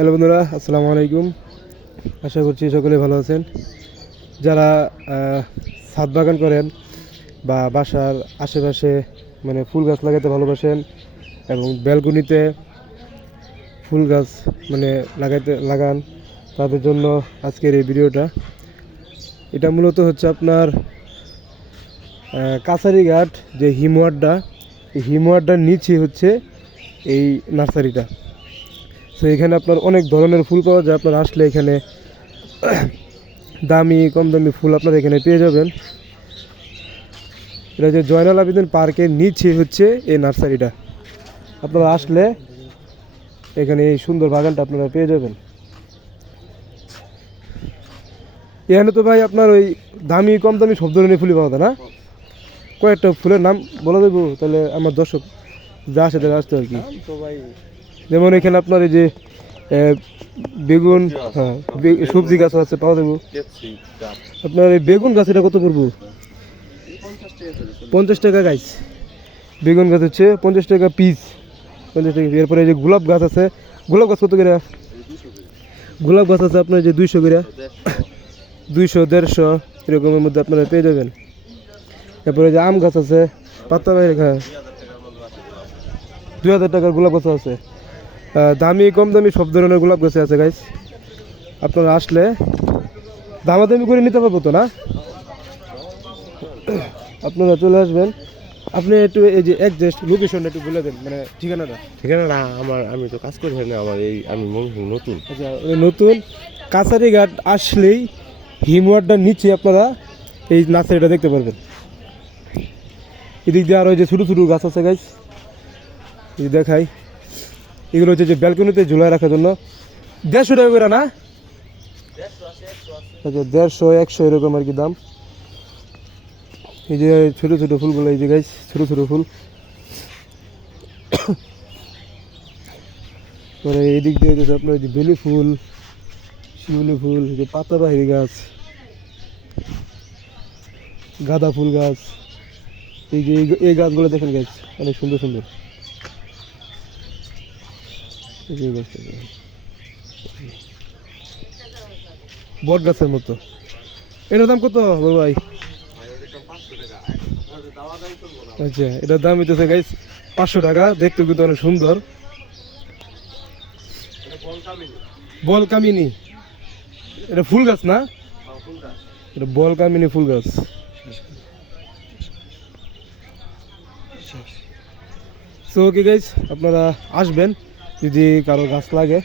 Hello বন্ধুরা, আসসালামু আলাইকুম। আশা করছি সকলে ভালো আছেন। যারা ছাদ বাগান করেন বা বাসার আশেপাশে মানে ফুল গাছ লাগাতে ভালোবাসেন এবং ব্যালকনিতে ফুল গাছ মানে লাগাইতে, লাগান, তাদের জন্য আজকের এই ভিডিওটা। এটা মূলত হচ্ছে আপনার কাছারিঘাট যে হিমওয়ার্ডটা এই হিমওয়ার্ডটার নিচে হচ্ছে এই নার্সারিটা। তো এখানে আপনার অনেক ধরনের ফুল পাওয়া যায়। আপনার আসলে এখানে দামি কম দামি ফুল আপনার এখানে পেয়ে যাবেন। এটা যে জয়নাল আবেদিন পার্কের নিচে হচ্ছে এই নার্সারিটা। আপনারা আসলে এখানে এই সুন্দর বাগানটা আপনারা পেয়ে যাবেন। এখানে তো ভাই আপনার ওই দামি কম দামি সব ধরনের ফুলই পাওয়া যায় না? কয়েকটা ফুলের নাম বলে দেবো, তাহলে আমার দর্শক যা আসে আসতে আর কি যেমন এখানে আপনার এই যে বেগুন হ্যাঁ সবজি গাছ আছে পাওয়া যাব। আপনার এই বেগুন গাছ এটা কত পড়ব? পঞ্চাশ টাকা গাছ। বেগুন গাছ হচ্ছে পঞ্চাশ টাকা পিস পঞ্চাশ টাকা এরপরে যে গোলাপ গাছ আছে গোলাপ গাছ কত করে? গোলাপ গাছ আছে আপনার যে দুইশো করে। দুইশো দেড়শো এরকমের মধ্যে আপনারা পেয়ে যাবেন। এরপরে যে আম গাছ আছে পাতা বাইরে খা দুই হাজার টাকার গোলাপ গাছ আছে। দামি কম দামি সব ধরনের গোলাপ গাছ আছে গাইস আপনারা আসলে দামাদামি করে নিতে পারব তো না? আপনারা চলে আসবেন। আপনি একটু এই যে একজাস্ট লোকেশনটা একটু বলে দেন মানে ঠিকানাটা। ঠিকানাটা আমার আমি তো কাজ করি না আমার এই আমি নতুন। আচ্ছা নতুন কাছারিঘাট আসলেই হিমওয়ার্ডটার নিচে আপনারা এই নার্সারিটা দেখতে পারবেন। এদিক দিয়ে আরও যে ছোটো ছোটো গাছ আছে গাছ দেখাই। এগুলো হচ্ছে যে ব্যালকনিতে ঝুলায় রাখার জন্য। দেড়শো টাকা করে না? আচ্ছা দেড়শো, একশো এরকম আর কি দাম। এই যে ছোটো ছোটো ফুলগুলো, এই যে গাছ ছোটো ছোটো ফুল। পরে এদিক দিয়ে হচ্ছে আপনার এই যে বেলি ফুল, শিউলি ফুল, এই যে পাতাবাহিনী গাছ, গাঁদা ফুল গাছ। এই যে এই- এই গাছগুলো দেখেন গাছ অনেক সুন্দর সুন্দর এই যে এই গাছটা দেখেন। বট গাছের মতো। এটার দাম কত বড় ভাই? আচ্ছা এটার দাম হইতেছে গাইস পাঁচশো টাকা। দেখতে কিন্তু অনেক সুন্দর। বল কামিনী এটা ফুল গাছ না? এটা বল কামিনী ফুল গাছ। সো ওকে গাইজ আপনারা আসবেন। যদি কারও গাছ লাগে।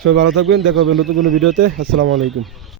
সবাই ভালো থাকবেন দেখা হবে নতুন কোনো ভিডিওতে। আসসালামু আলাইকুম।